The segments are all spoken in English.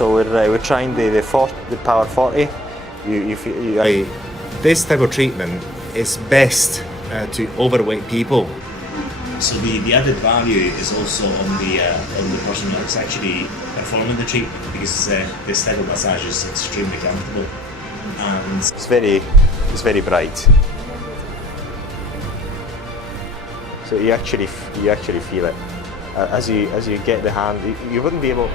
So we're trying the power 40. This type of treatment is best to overweight people. So the added value is also on the person that's actually performing the treatment, because this type of massage is extremely comfortable and it's very bright. So you actually feel it as you get the hand. You wouldn't be able.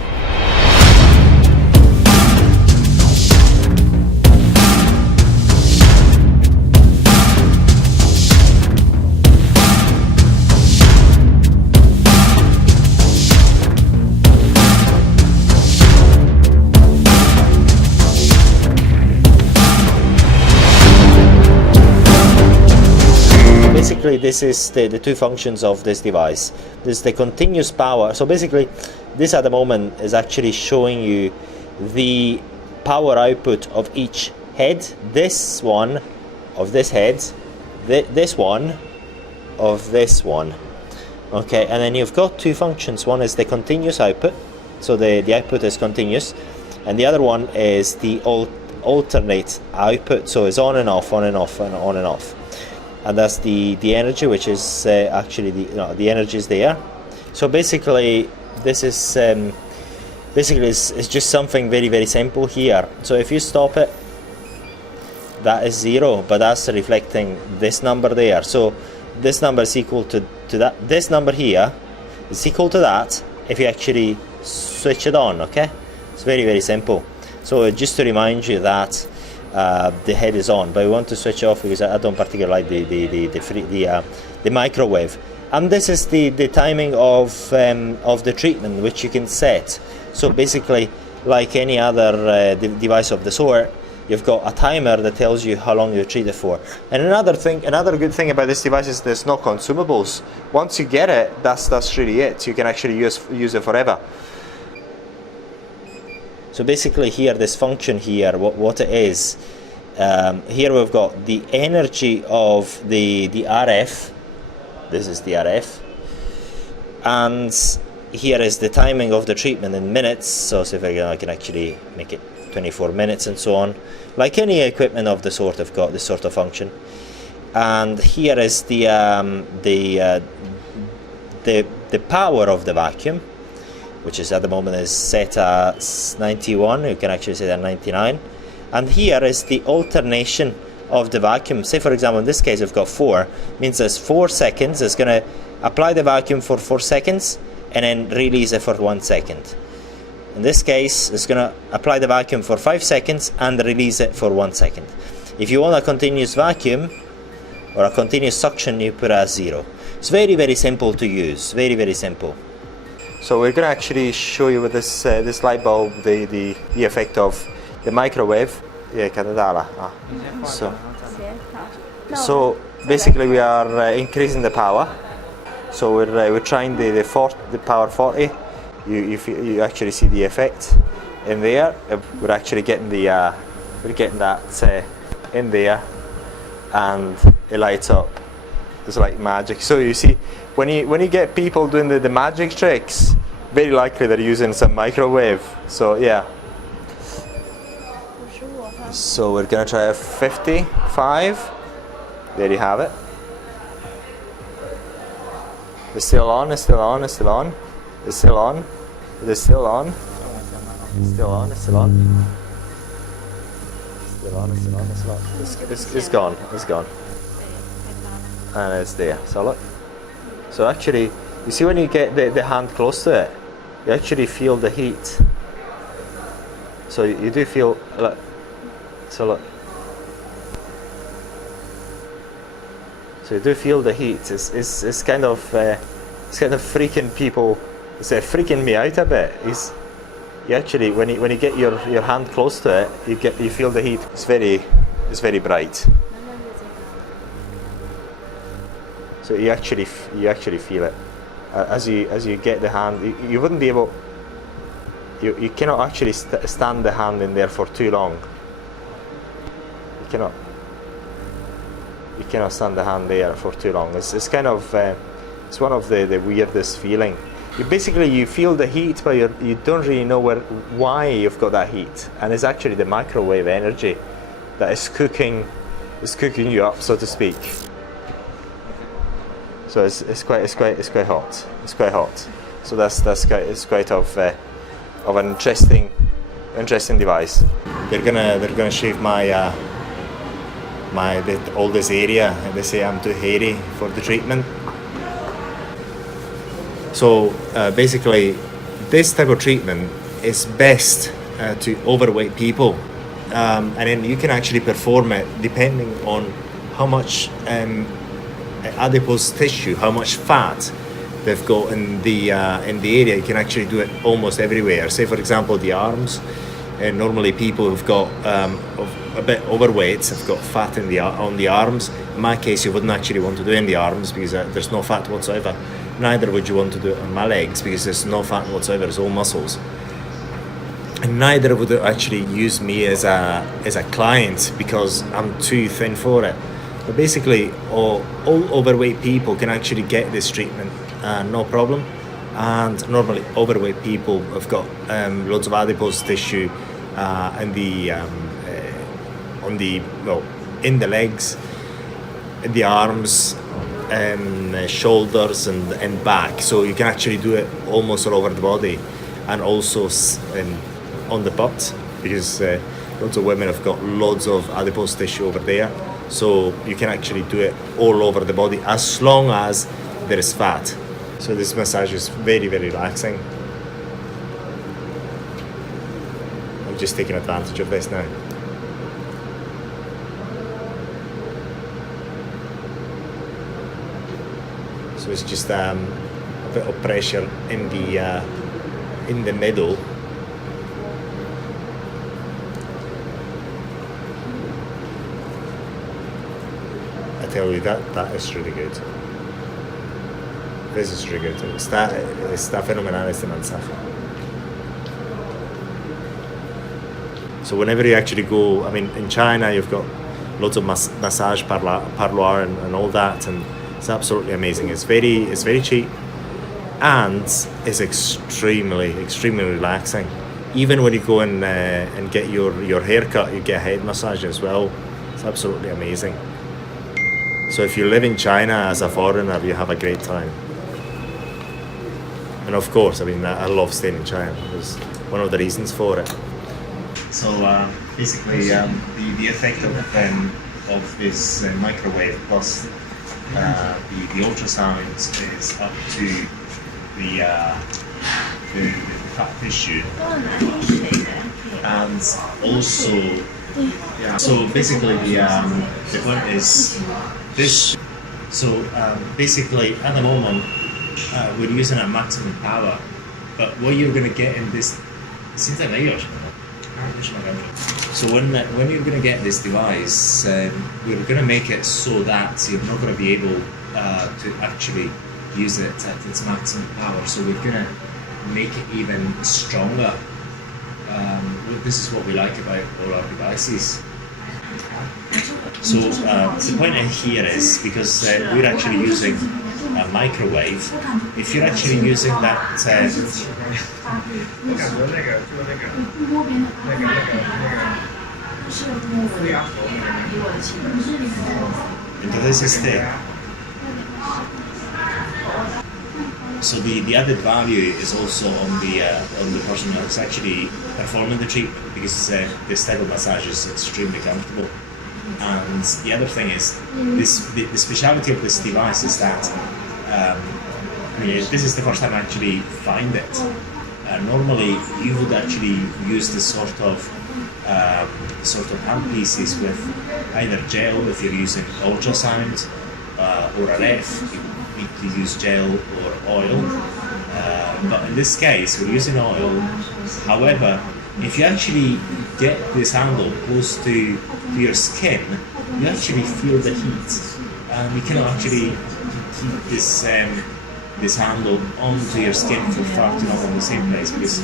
Basically, this is the two functions of this device. This is the continuous power. So basically, this at the moment is actually showing you the power output of each head. This one of this head, this one of this one. Okay, and then you've got two functions. One is the continuous output, so the output is continuous, and the other one is the alternate output, so it's on and off, on and off, and on and off. And that's the energy, which is actually the energy is there. So basically, this is it's just something very simple here. So if you stop it, that is 0, but that's reflecting this number there. So this number is equal to that. This number here is equal to that if you actually switch it on. Okay, it's very simple. So just to remind you that the head is on, but we want to switch off because I don't particularly like the microwave. And this is the timing of the treatment, which you can set. So basically, like any other device of the sort, you've got a timer that tells you how long you treat it for. And another good thing about this device is there's no consumables. Once you get it, that's really it. You can actually use it forever. So basically here, this function here, what it is, here we've got the energy of the RF, this is the RF, and here is the timing of the treatment in minutes, so if I can actually make it 24 minutes and so on. Like any equipment of the sort, I've got this sort of function. And here is the power of the vacuum, which is at the moment is set at 91, you can actually set at 99. And here is the alternation of the vacuum. Say for example, in this case we've got 4, means there's 4 seconds, it's going to apply the vacuum for 4 seconds and then release it for 1 second. In this case, it's going to apply the vacuum for 5 seconds and release it for 1 second. If you want a continuous vacuum or a continuous suction, you put it as 0. It's very simple to use, very simple. So we're going to actually show you with this this light bulb the effect of the microwave. So basically we are increasing the power. So we're trying the power 40. You actually see the effect in there. We're actually getting that in there, and it lights up. It's like magic. So you see, when you get people doing the magic tricks, very likely they're using some microwave. So yeah. So we're gonna try a 55. There you have it. It's still on. It's still on. It's still on. It's still on. It is still on. It's still on. It's still on. Still on. It's still on. It's still on. It's gone. It's gone. And it's there. So look. So actually, you see when you get the hand close to it, you actually feel the heat. So you do feel. Look. So look. So you do feel the heat. It's kind of freaking people. It's freaking me out a bit. You actually when you get your hand close to it, you feel the heat. It's very bright. So you actually feel it as you get the hand. You wouldn't be able. You cannot actually stand the hand in there for too long. You cannot stand the hand there for too long. It's kind of it's one of the weirdest feeling. you feel the heat, but you don't really know why you've got that heat, and it's actually the microwave energy that is cooking you up, so to speak. So it's quite hot. It's quite hot. So it's quite of an interesting device. They're gonna shave my all this area, and they say I'm too hairy for the treatment. So basically, this type of treatment is best to overweight people, and then you can actually perform it depending on how much adipose tissue, how much fat they've got in the area. You can actually do it almost everywhere. Say for example the arms, and normally people who've got a bit overweight have got fat on the arms. In my case, you wouldn't actually want to do it in the arms because there's no fat whatsoever. Neither would you want to do it on my legs because there's no fat whatsoever. It's all muscles. And neither would actually use me as a client because I'm too thin for it. But basically, all overweight people can actually get this treatment, no problem. And normally, overweight people have got loads of adipose tissue in the legs, in the arms, shoulders, and back. So you can actually do it almost all over the body, and also on the butt, because lots of women have got loads of adipose tissue over there. So you can actually do it all over the body as long as there is fat. So this massage is very, very relaxing. I'm just taking advantage of this now. So it's just a bit of pressure in the middle. I tell you, that is really good. This is really good. Está fenomenal este mensaje. So whenever you actually go, I mean, in China you've got lots of massage parlour and all that, and it's absolutely amazing. It's very cheap, and it's extremely relaxing. Even when you go and get your hair cut, you get a head massage as well. It's absolutely amazing. So if you live in China as a foreigner, you have a great time. And of course, I mean, I love staying in China. It's one of the reasons for it. So basically, the effect of this microwave plus the ultrasound is up to the fat tissue, and also, so basically the point is this. So basically, at the moment, we're using a maximum power, but what you're going to get in this, seems like so when you're going to get this device, we're going to make it so that you're not going to be able to actually use it at its maximum power. So we're going to make it even stronger. This is what we like about all our devices. So the point here is, because we're actually using a microwave, if you're actually using that entonces so the added value is also on the person that's actually performing the treatment, because this type of massage is extremely comfortable. And the other thing is, the speciality of this device is that this is the first time I actually find it. Normally, you would actually use this sort of hand pieces with either gel if you're using ultrasound, or a ref. You need to use gel or oil. But in this case, we're using oil. However, if you actually get this handle close to your skin, you actually feel the heat. You cannot actually keep this handle onto your skin for far too long in the same place, because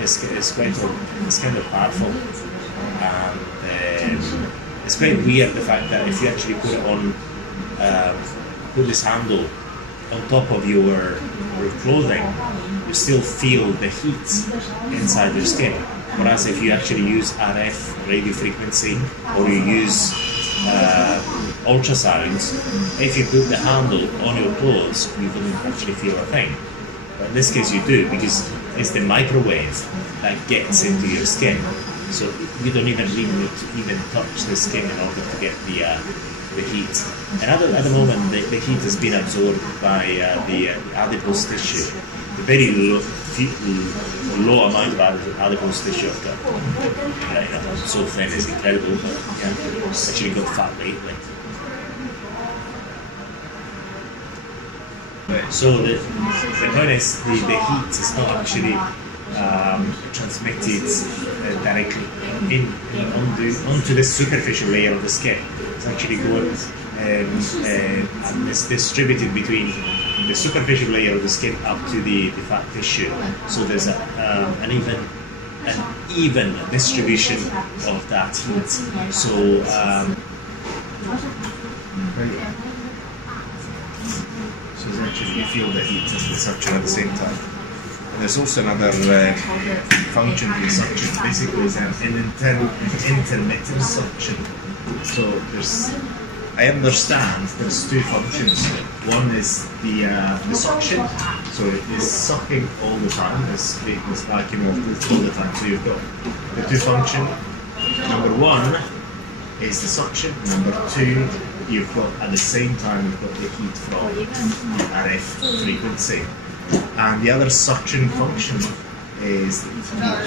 it's kind of powerful. And it's quite weird, the fact that if you actually put it on, put this handle on top of your clothing, you still feel the heat inside your skin. Whereas if you actually use RF radio frequency or you use ultrasounds, if you put the handle on your clothes, you wouldn't actually feel a thing. But in this case you do, because it's the microwave that gets into your skin. So you don't even really need to even touch the skin in order to get the heat. And at the moment, the heat has been absorbed by the adipose tissue. A very low amount of adipose tissue I've got. So thin is incredible, but yeah, actually got fat lately. So the point is, the heat is not actually transmitted directly onto the superficial layer of the skin. It's actually going and it's distributed between the superficial layer of the skin up to the fat tissue. So there's an even distribution of that heat. So So it's actually you feel the heat and the suction at the same time. And there's also another function to the suction. Basically, it's an intermittent suction. So I understand there's two functions. One is the suction, so it is sucking all the time. It's vacuum all the time. So you've got the two functions. Number one is the suction. Number two, you've got at the same time you've got the heat from the RF frequency. And the other suction function is the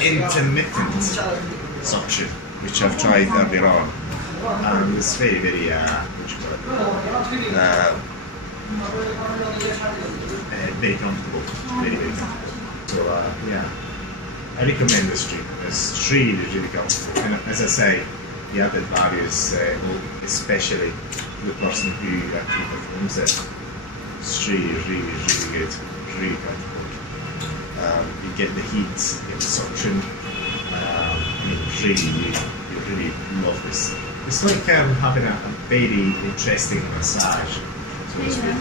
intermittent suction, which I've tried earlier on. And it's very, very, very comfortable. Very, very comfortable. So, yeah, I recommend this treatment. It's really, really comfortable. And as I say, the added value is, especially the person who actually performs it. It's really, really, really good. Really comfortable. You get the heat, you get the suction. You really love this. It's like having a very interesting massage. So it's really...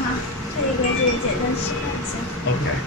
Okay.